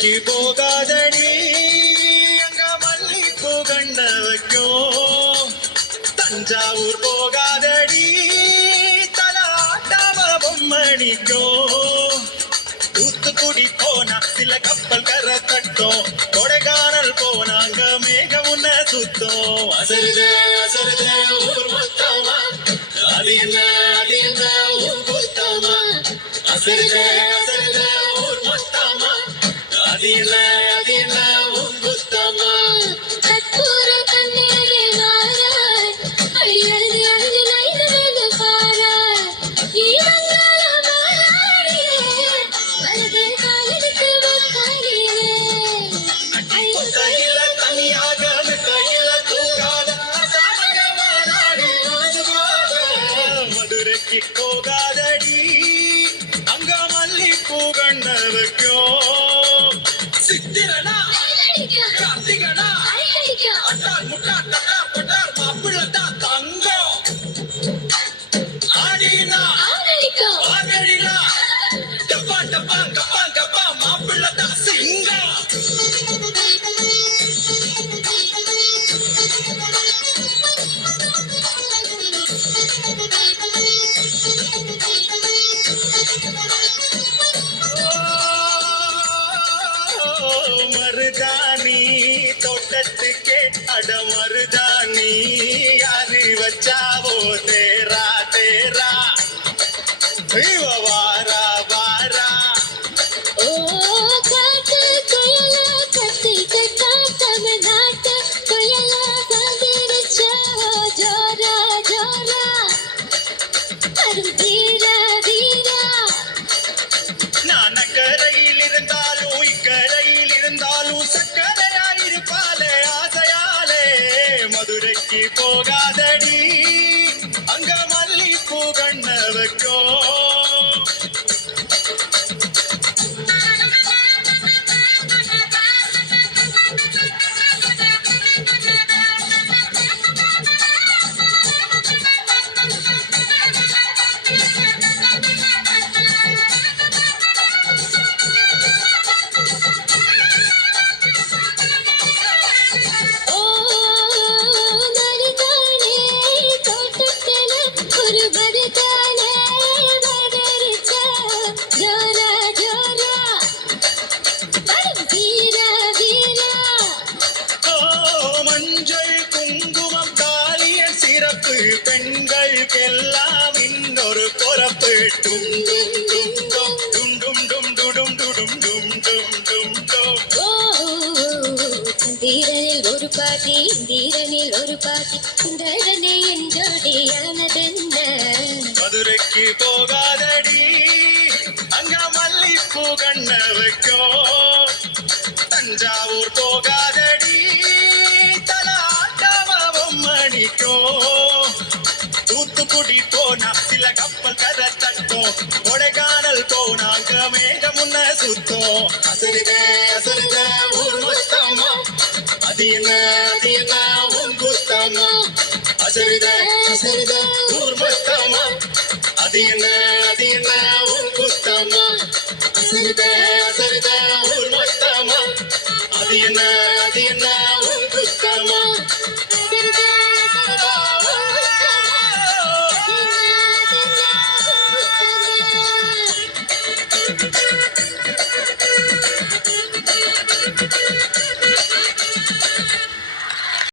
மதுரைக்கு போகாதடி அங்க மல்லிப்பூ கண்ண வைக்கும். தஞ்சாவூர் போகாதடி தலாட்டாம பொம்மணிக்கும். தூத்துக்குடி போனா சில கப்பல் கரை தட்டும். கொடைக்கானல் போனாங்க மேகம் உன்ன சுத்தம். அசருதே அசருதே ஊர் மொத்தமா அது என்ன ஊர் புத்தமா. அசருதே அசருதே ஊர் மொத்தமா அது என்ன ஊர் புத்தமா. கற்பூர கண்ணீரே வாராய் அடி அழுது அழுது நைது நைது பாராய். ஈரங்கால மாறாடியே வலது காலெடுத்து வக்காடியே. கையில தனியாக கையில தூங்காத மதுரைக்கு போகாதடி அங்க மல்லிப்பூ கண்ண வைக்கும். சித்திரனா கார்த்திகனா அட்டார் முட்டார் தட்டார் பட்டார் மாப்பிள்ளதான் தங்கம். ஆடினா ஆடினா டப்பா டப்பா கப்பா கப்பா மாப்பிள்ளதான் சிங்கம். மருதாணி தோட்டத்துக்கே அட மருதாணி யாரு வச்சாவோ தேரா தேரா. வாரா வாரா ஓ காட்டு குயல கத்திக்கிட்டா தமிழ்நாட்டு குயல வந்துருச்சா ஜோரா ஜோரா. அரும் வீரா வீரா. நான் அக்கரையில் இருந்தாலும் இக்கரையில் இருந்தாலும் சக்கரையாயிருப்பாலே ஆசையாலே. மதுரைக்கு போகாதடி அங்க மல்லிப்பூ கண்ண வைக்கும். ஓ மருதானே தோட்டத்துல ஒரு மருதானே வளருச்சா ஜோரா ஜோரா. அரும் வீரா வீரா. ஓ மஞ்சள் குங்குமம் தாலியல் சிறப்பு பெண்களுக்கெல்லாம் இன்னொரு பொறப்பு. டும் டும் டும் டும் டும் டும் டும் டும் டும் டும் டும் டும். ஓ சந்திரனில் ஒரு பாட்டி இந்திரனில் ஒரு பாட்டி சுந்தரனே என் ஜோடியானதென்ன. மதுரைக்கு போகாதடி அங்க மல்லிப்பூ கண்ண வைக்கும். தஞ்சாவூர் போகாதடி தலாட்டாம பொம்மணிக்கும். தூத்துக்குடி போனா சில கப்பல் கரை தட்டும். கொடைக்கானல் போனாங்க மேகம் உன்ன சுத்தம். அசருதே அசருதே ஊர் மொத்தமா அது என்ன உன் புத்தமா. அசருதே அசருதே ஊர் மொத்தமா அது என்ன உன் புத்தமா. அசருதே அசருதே ஊர் மொத்தமா அது என்ன